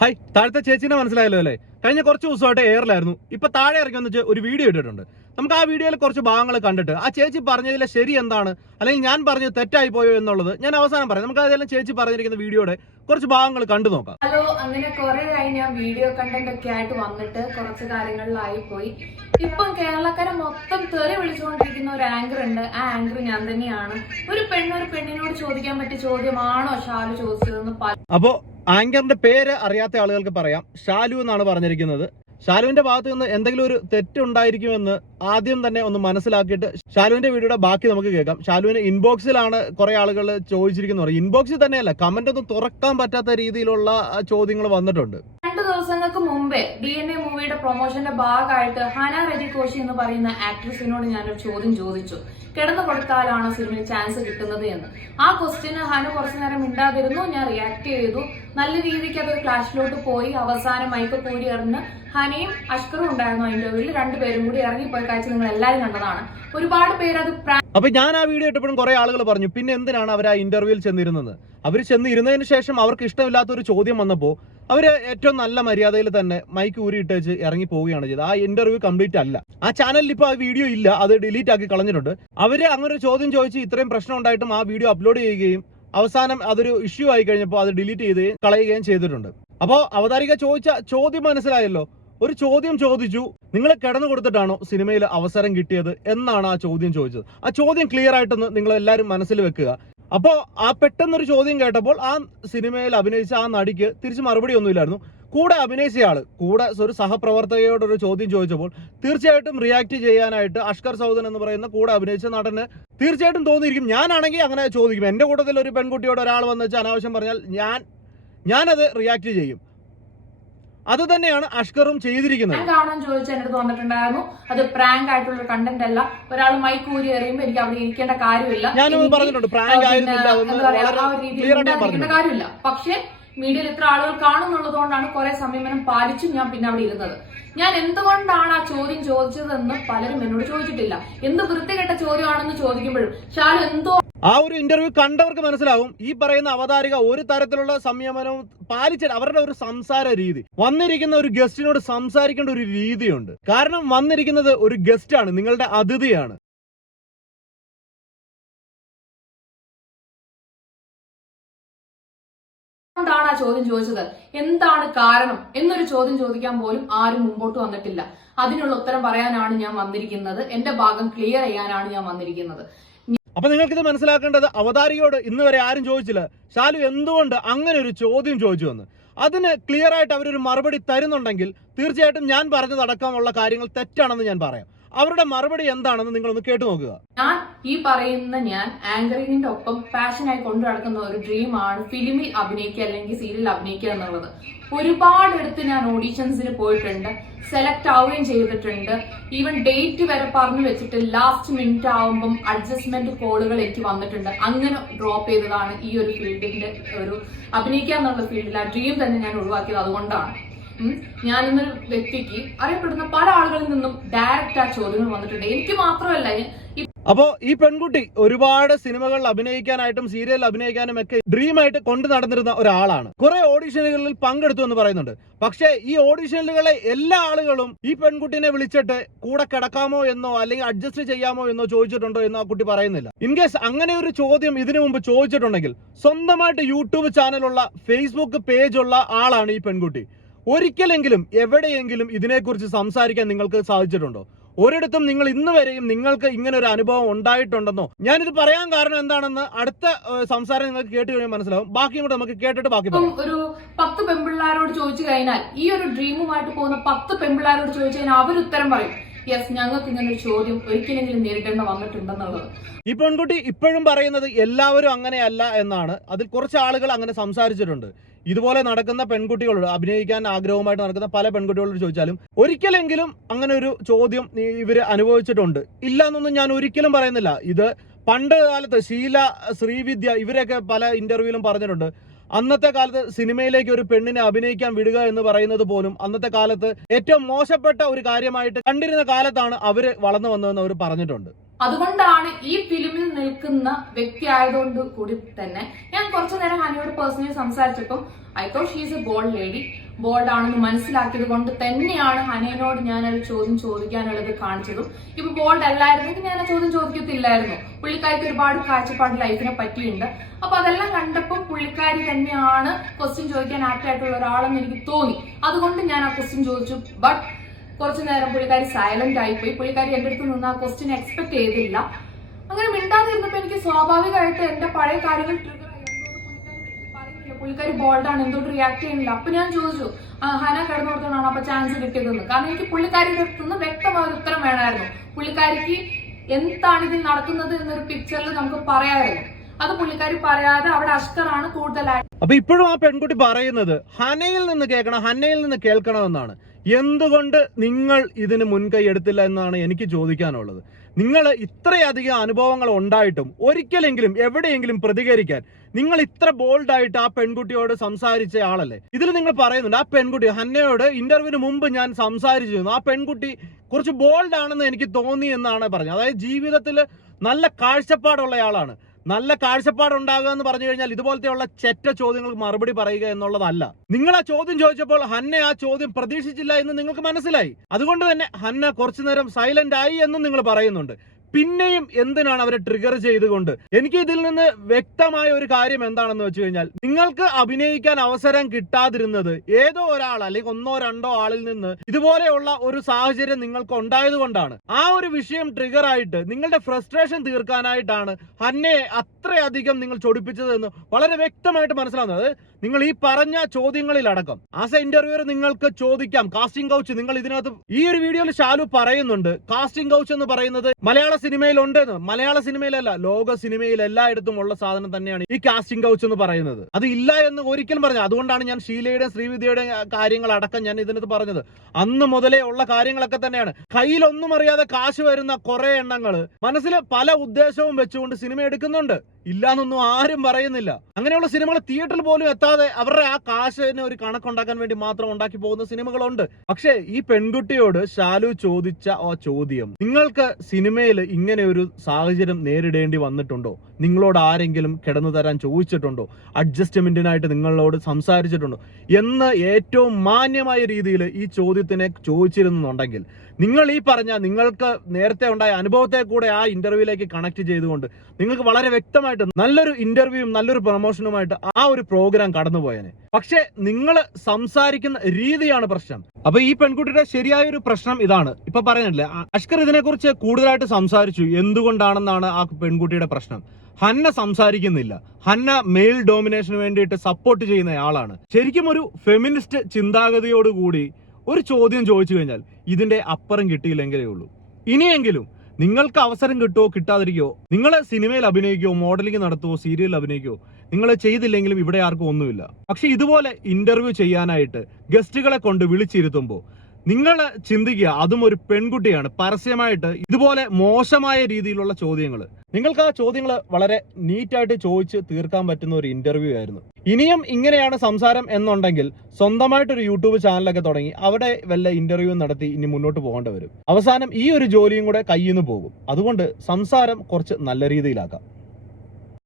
Hi, താഴത്തെ ചേച്ചിനെ മനസ്സിലായല്ലോ അല്ലേ? കഴിഞ്ഞ കുറച്ച് ദിവസമായിട്ട് എയറിലായിരുന്നു. ഇപ്പൊ താഴെ ഇറങ്ങി വന്നിട്ട് ഒരു വീഡിയോ ഇട്ടിട്ടുണ്ട്. നമുക്ക് ആ വീഡിയോയിൽ കുറച്ച് ഭാഗങ്ങൾ കണ്ടിട്ട് ആ ചേച്ചി പറഞ്ഞതിലെ ശരി എന്താണ്, അല്ലെങ്കിൽ ഞാൻ പറഞ്ഞത് തെറ്റായി പോയോ എന്നുള്ളത് ഞാൻ അവസാനം പറയാം. നമുക്ക് അതെല്ലാം ചേച്ചി പറഞ്ഞിരിക്കുന്ന വീഡിയോയുടെ കുറച്ച് ഭാഗങ്ങൾ കണ്ടു നോക്കാം. ഹലോ, അങ്ങനെ കുറെ ആയി ഞാൻ വീഡിയോ കണ്ടന്റ് ഒക്കെ ആയിട്ട് വന്നിട്ട് കുറച്ച് കാര്യങ്ങളിലായി പോയി. ഇപ്പം കേരളക്കാരെ മൊത്തം തെറി വിളിച്ചുകൊണ്ടിരിക്കുന്ന ഒരു ആങ്കർ ഉണ്ട്. ആ ആങ്കർ ഞാൻ തന്നെയാണ്. ഒരു പെണ്ണിനോട് ചോദിക്കാൻ പറ്റിയ ചോദ്യമാണോ ഷാലു ചോദിച്ചതെന്ന് അപ്പോ ആങ്കറിന്റെ പേര് അറിയാത്ത ആളുകൾക്ക് പറയാം. ഷാലു എന്നാണ് പറഞ്ഞിരിക്കുന്നത്. ഷാലുവിന്റെ ഭാഗത്ത് നിന്ന് എന്തെങ്കിലും ഒരു തെറ്റുണ്ടായിരിക്കുമെന്ന് ആദ്യം തന്നെ ഒന്ന് മനസ്സിലാക്കിയിട്ട് ഷാലുവിന്റെ വീഡിയോയുടെ ബാക്കി നമുക്ക് കേൾക്കാം. ഷാലുവിന് ഇൻബോക്സിലാണ് കുറെ ആളുകൾ ചോദിച്ചിരിക്കുന്നത്. ഇൻബോക്സിൽ തന്നെയല്ല, കമന്റ് ഒന്നും തുറക്കാൻ പറ്റാത്ത രീതിയിലുള്ള ചോദ്യങ്ങൾ വന്നിട്ടുണ്ട്. 2 ദിവസങ്ങൾക്ക് മുമ്പേ DNA മൂവിയുടെ പ്രൊമോഷന്റെ ഭാഗമായിട്ട് ഹന രജികോശി എന്ന് പറയുന്ന ആക്ട്രസിനോട് ഞാനൊരു ചോദ്യം ചോദിച്ചു. കിടന്നു കൊടുത്താലാണോ സിനിമയിൽ ചാൻസ് കിട്ടുന്നത് എന്ന്. ആ ക്വസ്റ്റ്യന് ഹന കുറച്ചു നേരം മിണ്ടാതിരുന്നു. ഞാൻ റിയാക്ട് ചെയ്തു. നല്ല രീതിക്ക് അതൊരു ക്ലാഷിലോട്ട് പോയി. അവസാനം മൈക്ക് കൂടി എറിഞ്ഞ് ഹനയും അഷ്കറും ഉണ്ടായിരുന്നു ഇന്റർവ്യൂവിൽ. രണ്ടുപേരും കൂടി ഇറങ്ങിപ്പോയ കാഴ്ച നിങ്ങൾ എല്ലാവരും കണ്ടതാണ്. ഒരുപാട് പേര് അത് അപ്പൊ ഞാൻ ആ വീഡിയോ ഇട്ടപ്പോഴും കുറെ ആളുകൾ പറഞ്ഞു, പിന്നെ എന്തിനാണ് അവർ ആ ഇന്റർവ്യൂവിൽ ചെന്നിരുന്നത്? അവർ ചെന്നിരുന്നതിന് ശേഷം അവർക്ക് ഇഷ്ടമില്ലാത്ത ഒരു ചോദ്യം വന്നപ്പോൾ അവര് ഏറ്റവും നല്ല മര്യാദയിൽ തന്നെ മൈക്ക് ഊരിയിട്ടേച്ച് ഇറങ്ങി പോവുകയാണ് ചെയ്തത്. ആ ഇന്റർവ്യൂ കംപ്ലീറ്റ് അല്ല. ആ ചാനലിൽ ഇപ്പോൾ ആ വീഡിയോ ഇല്ല, അത് ഡിലീറ്റ് ആക്കി കളഞ്ഞിട്ടുണ്ട്. അവര് അങ്ങനെ ഒരു ചോദ്യം ചോദിച്ച് ഇത്രയും പ്രശ്നം ഉണ്ടായിട്ടും ആ വീഡിയോ അപ്ലോഡ് ചെയ്യുകയും അവസാനം അതൊരു ഇഷ്യൂ ആയി കഴിഞ്ഞപ്പോൾ അത് ഡിലീറ്റ് ചെയ്യുകയും കളയുകയും ചെയ്തിട്ടുണ്ട്. അപ്പോൾ അവതാരിക ചോദിച്ച ചോദ്യം മനസ്സിലായല്ലോ. ഒരു ചോദ്യം ചോദിച്ചു, നിങ്ങൾ കിടന്നു കൊടുത്തിട്ടാണോ സിനിമയിൽ അവസരം കിട്ടിയത് എന്നാണ് ആ ചോദ്യം ചോദിച്ചത്. ആ ചോദ്യം ക്ലിയർ ആയിട്ടൊന്ന് നിങ്ങൾ എല്ലാവരും മനസ്സിൽ വെക്കുക. അപ്പോൾ ആ പെട്ടെന്നൊരു ചോദ്യം കേട്ടപ്പോൾ ആ സിനിമയിൽ അഭിനയിച്ച ആ നടിക്ക് തിരിച്ച് മറുപടി ഒന്നുമില്ലായിരുന്നു. കൂടെ അഭിനയിച്ചയാള് ഒരു സഹപ്രവർത്തകയോടൊരു ചോദ്യം ചോദിച്ചപ്പോൾ തീർച്ചയായിട്ടും റിയാക്ട് ചെയ്യാനായിട്ട് അഷ്കർ സൗദൻ എന്ന് പറയുന്ന കൂടെ അഭിനയിച്ച നടന് തീർച്ചയായിട്ടും തോന്നിയിരിക്കും. ഞാനാണെങ്കിൽ അങ്ങനെ ചോദിക്കും. എന്റെ കൂട്ടത്തിൽ ഒരു പെൺകുട്ടിയോട് ഒരാൾ വന്ന് വെച്ച് അനാവശ്യം പറഞ്ഞാൽ ഞാനത് റിയാക്ട് ചെയ്യും. അത് തന്നെയാണ് അഷ്കറും ചെയ്തിരിക്കുന്നത്. കാണാൻ ചോദിച്ചാൽ എന്റെ അടുത്ത് വന്നിട്ടുണ്ടായിരുന്നു. അത് പ്രാങ്ക് ആയിട്ടുള്ള കണ്ടന്റ് അല്ല. ഒരാൾ മൈക്ക് ഊരി എറിയുമ്പോൾ എനിക്ക് അവിടെ ഇരിക്കേണ്ട കാര്യമില്ല. ഞാനും പറഞ്ഞിട്ടുണ്ട്, പ്രാങ്ക് ആയിരുന്നില്ല, കാര്യമില്ല. പക്ഷെ മീഡിയയിൽ ഇത്ര ആളുകൾ കാണുന്നുള്ളതുകൊണ്ടാണ് കുറെ സംയമനം പാലിച്ചും ഞാൻ പിന്നെ അവിടെ ഇരുന്നത്. ഞാൻ എന്തുകൊണ്ടാണ് ആ ചോദ്യം ചോദിച്ചതെന്ന് പലരും എന്നോട് ചോദിച്ചിട്ടില്ല. എന്ത് വൃത്തികെട്ട ചോദ്യമാണെന്ന് ചോദിക്കുമ്പോഴും ഷാലു എന്തോ ആ ഒരു ഇന്റർവ്യൂ കണ്ടവർക്ക് മനസ്സിലാവും ഈ പറയുന്ന അവതാരിക ഒരു തരത്തിലുള്ള സംയമനവും പാലിച്ചിട്ട് അവരുടെ ഒരു സംസാര രീതി, വന്നിരിക്കുന്ന ഒരു ഗസ്റ്റിനോട് സംസാരിക്കേണ്ട ഒരു രീതിയുണ്ട്. കാരണം വന്നിരിക്കുന്നത് ഒരു ഗസ്റ്റ് ആണ്, നിങ്ങളുടെ അതിഥിയാണ്. ാണ് ആ ചോദ്യം ചോദിച്ചത്, എന്താണ് കാരണം എന്നൊരു ചോദ്യം ചോദിക്കാൻ പോലും ആരും മുമ്പോട്ട് വന്നിട്ടില്ല. അതിനുള്ള ഉത്തരം പറയാനാണ് ഞാൻ വന്നിരിക്കുന്നത്. എന്റെ ഭാഗം ക്ലിയർ ചെയ്യാനാണ് ഞാൻ വന്നിരിക്കുന്നത്. അപ്പൊ നിങ്ങൾക്കിത് മനസ്സിലാക്കേണ്ടത്, അവതാരികയോട് ഇന്ന് വരെ ആരും ചോദിച്ചില്ല ഷാലു എന്തുകൊണ്ട് അങ്ങനെ ഒരു ചോദ്യം ചോദിച്ചു എന്ന്. അതിന് ക്ലിയർ ആയിട്ട് അവരൊരു മറുപടി തരുന്നുണ്ടെങ്കിൽ തീർച്ചയായിട്ടും ഞാൻ പറഞ്ഞതടക്കമുള്ള കാര്യങ്ങൾ തെറ്റാണെന്ന് ഞാൻ പറയാം. അവരുടെ മറുപടി എന്താണെന്ന് നിങ്ങളൊന്ന് കേട്ടു നോക്കുക. ഞാൻ ആങ്കറിങ്ങിന്റെ ഒപ്പം പാഷനായി കൊണ്ടു നടക്കുന്ന ഒരു ഡ്രീമാണ് ഫിലിമിൽ അഭിനയിക്കുക അല്ലെങ്കിൽ സീരിയൽ അഭിനയിക്കുക എന്നുള്ളത്. ഒരുപാടെടുത്ത് ഞാൻ ഓഡീഷൻസിന് പോയിട്ടുണ്ട്, സെലക്ട് ആവുകയും ചെയ്തിട്ടുണ്ട്. ഈവൻ ഡേറ്റ് വരെ പറഞ്ഞു വെച്ചിട്ട് ലാസ്റ്റ് മിനിറ്റ് ആവുമ്പം അഡ്ജസ്റ്റ്മെന്റ് കോളുകൾ എനിക്ക് വന്നിട്ടുണ്ട്. അങ്ങനെ ഡ്രോപ്പ് ചെയ്തതാണ് ഈ ഒരു ഫീൽഡിന്റെ ഒരു അഭിനയിക്കുക എന്നുള്ള ഫീൽഡിൽ ആ ഡ്രീം തന്നെ ഞാൻ ഒഴിവാക്കിയത്. അതുകൊണ്ടാണ് ഞാൻ ഇന്നൊരു വ്യക്തിക്ക് അറിയപ്പെടുന്ന പല ആളുകളിൽ നിന്നും ഡയറക്റ്റ് ആ ചോദ്യങ്ങൾ വന്നിട്ടുണ്ട്. എനിക്ക് മാത്രമല്ല. അപ്പോ ഈ പെൺകുട്ടി ഒരുപാട് സിനിമകളിൽ അഭിനയിക്കാനായിട്ടും സീരിയലിൽ അഭിനയിക്കാനും ഒക്കെ ഡ്രീമായിട്ട് കൊണ്ടു നടന്നിരുന്ന ഒരാളാണ്. കുറെ ഓഡിഷനുകളിൽ പങ്കെടുത്തു എന്ന് പറയുന്നുണ്ട്. പക്ഷേ ഈ ഓഡിഷനുകളെ എല്ലാ ആളുകളും ഈ പെൺകുട്ടിനെ വിളിച്ചിട്ട് കൂടെ കിടക്കാമോ എന്നോ അല്ലെങ്കിൽ അഡ്ജസ്റ്റ് ചെയ്യാമോ എന്നോ ചോദിച്ചിട്ടുണ്ടോ എന്നോ ആ കുട്ടി പറയുന്നില്ല. ഇൻ കേസ് അങ്ങനെ ഒരു ചോദ്യം ഇതിനു മുമ്പ് ചോദിച്ചിട്ടുണ്ടെങ്കിൽ സ്വന്തമായിട്ട് യൂട്യൂബ് ചാനലുള്ള ഫേസ്ബുക്ക് പേജുള്ള ആളാണ് ഈ പെൺകുട്ടി. ഒരിക്കലെങ്കിലും എവിടെയെങ്കിലും ഇതിനെക്കുറിച്ച് സംസാരിക്കാൻ നിങ്ങൾക്ക് സാധിച്ചിട്ടുണ്ടോ? ഒരിടത്തും നിങ്ങൾ ഇന്ന് വരെയും നിങ്ങൾക്ക് ഇങ്ങനെ ഒരു അനുഭവം ഉണ്ടായിട്ടുണ്ടെന്നോ? ഞാനിത് പറയാൻ കാരണം എന്താണെന്ന് അടുത്ത സംസാരം നിങ്ങൾക്ക് കേട്ട് കഴിയുമ്പോൾ മനസ്സിലാവും. ബാക്കിയും കൂടെ നമുക്ക് കേട്ടിട്ട് ബാക്കി പറയാം. ഒരു 10 പെൺപിള്ളാരോട് ചോദിച്ചു കഴിഞ്ഞാൽ, ഈ ഒരു ഡ്രീമുമായിട്ട് പോകുന്ന 10 പെൺപിള്ളാരോട് ചോദിച്ചു കഴിഞ്ഞാൽ അവരുത്തരം പറയും, യെസ്, ഞങ്ങൾക്ക് ഇങ്ങനെ ഒരു ചോദ്യം ഒരിക്കലെങ്കിലും നേരിടേണ്ട വന്നിട്ടുണ്ടെന്നുള്ളത്. ഈ പെൺകുട്ടി ഇപ്പോഴും പറയുന്നത് എല്ലാവരും അങ്ങനെയല്ല എന്നാണ്. അതിൽ കുറച്ച് ആളുകൾ അങ്ങനെ സംസാരിച്ചിട്ടുണ്ട്. ഇതുപോലെ നടക്കുന്ന പെൺകുട്ടികളോട്, അഭിനയിക്കാൻ ആഗ്രഹവുമായിട്ട് നടക്കുന്ന പല പെൺകുട്ടികളോട് ചോദിച്ചാലും ഒരിക്കലെങ്കിലും അങ്ങനെ ഒരു ചോദ്യം ഇവര് അനുഭവിച്ചിട്ടുണ്ട്. ഇല്ല എന്നൊന്നും ഞാൻ ഒരിക്കലും പറയുന്നില്ല. ഇത് പണ്ട് കാലത്ത് ശീല, ശ്രീവിദ്യ ഇവരൊക്കെ പല ഇന്റർവ്യൂവിലും പറഞ്ഞിട്ടുണ്ട്. അന്നത്തെ കാലത്ത് സിനിമയിലേക്ക് ഒരു പെണ്ണിനെ അഭിനയിക്കാൻ വിടുക എന്ന് പറയുന്നത് പോലും അന്നത്തെ കാലത്ത് ഏറ്റവും മോശപ്പെട്ട ഒരു കാര്യമായിട്ട് കണ്ടിരുന്ന കാലത്താണ് അവര് വളർന്നു വന്നതെന്ന് അവർ പറഞ്ഞിട്ടുണ്ട്. അതുകൊണ്ടാണ് ഈ ഫിലിമിൽ നിൽക്കുന്ന വ്യക്തി ആയതുകൊണ്ട് കൂടി തന്നെ ഞാൻ കുറച്ചു നേരം ഹനിയോട് പേഴ്സണലി സംസാരിച്ചപ്പോൾ I thought she is A bold lady. Bold ആണെന്ന് മനസ്സിലാക്കിയത് കൊണ്ട് തന്നെയാണ് ഹനയോട് ഞാൻ ഒരു ചോദ്യം ചോദിക്കാനുള്ളത് കാണിച്ചതും. ഇപ്പൊ ബോൾഡ് അല്ലായിരുന്നെങ്കിൽ ഞാൻ ആ ചോദ്യം ചോദിക്കത്തില്ലായിരുന്നു. പുള്ളിക്കാരിക്ക് ഒരുപാട് കാഴ്ചപ്പാട് ലൈഫിനെ പറ്റിയുണ്ട്. അപ്പൊ അതെല്ലാം കണ്ടപ്പോൾ പുള്ളിക്കാരി തന്നെയാണ് ക്വസ്റ്റ്യൻ ചോദിക്കാൻ ആപ്റ്റ് ആയിട്ടുള്ള ഒരാളെന്ന് എനിക്ക് തോന്നി. അതുകൊണ്ട് ഞാൻ ആ ക്വസ്റ്റ്യൻ ചോദിച്ചു. ബട്ട് കുറച്ചു നേരം പുള്ളിക്കാരി സൈലന്റ് ആയിപ്പോയി. പുള്ളിക്കാരി എന്റെ അടുത്ത് നിന്ന് ആ ക്വസ്റ്റ്യൻ എക്സ്പെക്ട് ചെയ്തില്ല. അങ്ങനെ മിണ്ടാതിരുന്നപ്പോ എനിക്ക് സ്വാഭാവികമായിട്ട് എന്റെ പഴയ കാര്യങ്ങൾ ട്രിഗർ ആയി. പറയുന്നില്ല, പുള്ളിക്കാരി ബോൾഡാണ്, എന്തുകൊണ്ട് റിയാക്ട് ചെയ്യുന്നില്ല. അപ്പൊ ഞാൻ ചോദിച്ചു, ഹന കിടന്നുകൊടുത്തോണ്ടാണ് അപ്പൊ ചാൻസ് കിട്ടിയതെന്ന്. കാരണം എനിക്ക് പുള്ളിക്കാരിയുടെ അടുത്ത് നിന്ന് വ്യക്തമായ ഒരു ഉത്തരം വേണമായിരുന്നു. പുള്ളിക്കാരിക്ക് എന്താണ് ഇതിൽ നടക്കുന്നത് എന്നൊരു പിക്ചറിൽ നമുക്ക് പറയാമായിരുന്നു. അത് പുള്ളിക്കാരി പറയാതെ അവിടെ അഷ്കറാണ് കൂടുതലായിട്ട്. അപ്പൊ ഇപ്പോഴും ആ പെൺകുട്ടി പറയുന്നത് ഹനയിൽ നിന്ന് കേൾക്കണം, ഹന്നയിൽ നിന്ന് കേൾക്കണമെന്നാണ്. എന്തുകൊണ്ട് നിങ്ങൾ ഇതിന് മുൻകൈ എടുത്തില്ല എന്നാണ് എനിക്ക് ചോദിക്കാനുള്ളത്. നിങ്ങൾ ഇത്രയധികം അനുഭവങ്ങൾ ഉണ്ടായിട്ടും ഒരിക്കലെങ്കിലും എവിടെയെങ്കിലും പ്രതികരിക്കാൻ നിങ്ങൾ ഇത്ര ബോൾഡായിട്ട് ആ പെൺകുട്ടിയോട് സംസാരിച്ച ആളല്ലേ. ഇതിൽ നിങ്ങൾ പറയുന്നുണ്ട് ആ പെൺകുട്ടി ഹന്നയോട് ഇന്റർവ്യൂവിന് മുമ്പ് ഞാൻ സംസാരിച്ചിരുന്നു, ആ പെൺകുട്ടി കുറച്ച് ബോൾഡ് ആണെന്ന് എനിക്ക് തോന്നി എന്നാണ് പറഞ്ഞത്. അതായത് ജീവിതത്തിൽ നല്ല കാഴ്ചപ്പാടുള്ള ആളാണ്. നല്ല കാഴ്ചപ്പാടുണ്ടാകുക എന്ന് പറഞ്ഞു കഴിഞ്ഞാൽ ഇതുപോലത്തെയുള്ള ചെറ്റ ചോദ്യങ്ങൾക്ക് മറുപടി പറയുക എന്നുള്ളതല്ല. നിങ്ങൾ ആ ചോദ്യം ചോദിച്ചപ്പോൾ ഹന്ന ആ ചോദ്യം പ്രതീക്ഷിച്ചില്ല എന്ന് നിങ്ങൾക്ക് മനസ്സിലായി. അതുകൊണ്ട് തന്നെ ഹന്ന കുറച്ചു നേരം സൈലന്റ് ആയി എന്നും നിങ്ങൾ പറയുന്നുണ്ട്. പിന്നെയും എന്തിനാണ് അവരെ ട്രിഗർ ചെയ്തുകൊണ്ട്? എനിക്ക് ഇതിൽ നിന്ന് വ്യക്തമായ ഒരു കാര്യം എന്താണെന്ന് വെച്ച് കഴിഞ്ഞാൽ, നിങ്ങൾക്ക് അഭിനയിക്കാൻ അവസരം കിട്ടാതിരുന്നത് ഏതോ ഒരാൾ അല്ലെങ്കിൽ ഒന്നോ രണ്ടോ ആളിൽ നിന്ന് ഇതുപോലെയുള്ള ഒരു സാഹചര്യം നിങ്ങൾക്ക് ഉണ്ടായത് കൊണ്ടാണ്. ആ ഒരു വിഷയം ട്രിഗർ ആയിട്ട് നിങ്ങളുടെ ഫ്രസ്ട്രേഷൻ തീർക്കാനായിട്ടാണ് ഹന്നയെ അത്രയധികം നിങ്ങൾ ചൊടിപ്പിച്ചത് എന്ന് വളരെ വ്യക്തമായിട്ട് മനസ്സിലാവുന്നത്. നിങ്ങൾ ഈ പറഞ്ഞ ചോദ്യങ്ങളിലടക്കം ആസ് എ ഇന്റർവ്യൂവർ നിങ്ങൾക്ക് ചോദിക്കാം. കാസ്റ്റിംഗ് കൗച്ച് നിങ്ങൾ ഇതിനകത്ത് ഈ ഒരു വീഡിയോയിൽ ഷാലു പറയുന്നുണ്ട്, കാസ്റ്റിംഗ് കൗച്ച് എന്ന് പറയുന്നത് മലയാള സിനിമയിൽ ഉണ്ടെന്ന്. മലയാള സിനിമയിലല്ല, ലോക സിനിമയിൽ എല്ലായിടത്തും ഉള്ള സാധനം തന്നെയാണ് ഈ കാസ്റ്റിംഗ് കൗച്ച് എന്ന് പറയുന്നത്. അത് ഇല്ല എന്ന് ഒരിക്കലും പറഞ്ഞു. അതുകൊണ്ടാണ് ഞാൻ ഷീലയുടെ ശ്രീവിദ്യയുടെ കാര്യങ്ങളടക്കം ഞാൻ ഇതിനകത്ത് പറഞ്ഞത്. അന്ന് മുതലേ ഉള്ള കാര്യങ്ങളൊക്കെ തന്നെയാണ്. കയ്യിലൊന്നും അറിയാതെ കാശ് വരുന്ന കുറെ എണ്ണങ്ങള് മനസ്സിൽ പല ഉദ്ദേശവും വെച്ചുകൊണ്ട് സിനിമ എടുക്കുന്നുണ്ട്. ഇല്ലാന്നൊന്നും ആരും പറയുന്നില്ല. അങ്ങനെയുള്ള സിനിമകൾ തിയേറ്ററിൽ പോലും എത്താതെ അവരുടെ ആ കാശിന് ഒരു കണക്കുണ്ടാക്കാൻ വേണ്ടി മാത്രം ഉണ്ടാക്കി പോകുന്ന സിനിമകളുണ്ട്. പക്ഷേ ഈ പെൺകുട്ടിയോട് ഷാലു ചോദിച്ച ആ ചോദ്യം, നിങ്ങൾക്ക് സിനിമയിൽ ഇങ്ങനെ ഒരു സാഹചര്യം നേരിടേണ്ടി വന്നിട്ടുണ്ടോ? നിങ്ങളോട് ആരെങ്കിലും കിടന്നു തരാൻ ചോദിച്ചിട്ടുണ്ടോ? അഡ്ജസ്റ്റ്മെന്റിനായിട്ട് നിങ്ങളോട് സംസാരിച്ചിട്ടുണ്ടോ എന്ന് ഏറ്റവും മാന്യമായ രീതിയിൽ ഈ ചോദ്യത്തിനെ ചോദിച്ചിരുന്നുണ്ടെങ്കിൽ, നിങ്ങൾ ഈ പറഞ്ഞ നിങ്ങൾക്ക് നേരത്തെ ഉണ്ടായ അനുഭവത്തെ കൂടെ ആ ഇന്റർവ്യൂയിലേക്ക് കണക്ട് ചെയ്തുകൊണ്ട് നിങ്ങൾക്ക് വളരെ വ്യക്തമായിട്ട് നല്ലൊരു ഇന്റർവ്യൂവും നല്ലൊരു പ്രൊമോഷനുമായിട്ട് ആ ഒരു പ്രോഗ്രാം കടന്നുപോയനെ. പക്ഷെ നിങ്ങൾ സംസാരിക്കുന്ന രീതിയാണ് പ്രശ്നം. അപ്പൊ ഈ പെൺകുട്ടിയുടെ ശരിയായ ഒരു പ്രശ്നം ഇതാണ്. ഇപ്പൊ പറയുന്നില്ലേ, അഷ്കർ ഇതിനെക്കുറിച്ച് കൂടുതലായിട്ട് സംസാരിച്ചു. എന്തുകൊണ്ടാണെന്നാണ് ആ പെൺകുട്ടിയുടെ പ്രശ്നം. ഹന്ന സംസാരിക്കുന്നില്ല. ഹന്ന മെയിൽ ഡോമിനേഷന് വേണ്ടിയിട്ട് സപ്പോർട്ട് ചെയ്യുന്ന ആളാണ്. ശരിക്കും ഒരു ഫെമിനിസ്റ്റ് ചിന്താഗതിയോടുകൂടി ഒരു ചോദ്യം ചോദിച്ചു കഴിഞ്ഞാൽ ഇതിന്റെ അപ്പുറം കിട്ടിയില്ലെങ്കിലേ ഉള്ളൂ. ഇനിയെങ്കിലും നിങ്ങൾക്ക് അവസരം കിട്ടുമോ കിട്ടാതിരിക്കോ, നിങ്ങൾ സിനിമയിൽ അഭിനയിക്കോ, മോഡലിംഗ് നടത്തുവോ, സീരിയലിൽ അഭിനയിക്കോ, നിങ്ങൾ ചെയ്തില്ലെങ്കിലും ഇവിടെ ആർക്കും ഒന്നുമില്ല. പക്ഷെ ഇതുപോലെ ഇന്റർവ്യൂ ചെയ്യാനായിട്ട് ഗസ്റ്റുകളെ കൊണ്ട് വിളിച്ചിരുത്തുമ്പോൾ നിങ്ങൾ ചിന്തിക്കുക, അതും ഒരു പെൺകുട്ടിയാണ്, പരസ്യമായിട്ട് ഇതുപോലെ മോശമായ രീതിയിലുള്ള ചോദ്യങ്ങൾ. നിങ്ങൾക്ക് ആ ചോദ്യങ്ങൾ വളരെ നീറ്റായിട്ട് ചോദിച്ച് തീർക്കാൻ പറ്റുന്ന ഒരു ഇന്റർവ്യൂ ആയിരുന്നു. ഇനിയും ഇങ്ങനെയാണ് സംസാരം എന്നുണ്ടെങ്കിൽ സ്വന്തമായിട്ടൊരു യൂട്യൂബ് ചാനലൊക്കെ തുടങ്ങി അവിടെ വല്ല ഇന്റർവ്യൂ നടത്തി ഇനി മുന്നോട്ട് പോകേണ്ടി വരും. അവസാനം ഈ ഒരു ജോലിയും കൂടെ കയ്യിൽ നിന്ന് പോകും. അതുകൊണ്ട് സംസാരം കുറച്ച് നല്ല രീതിയിലാക്കാം.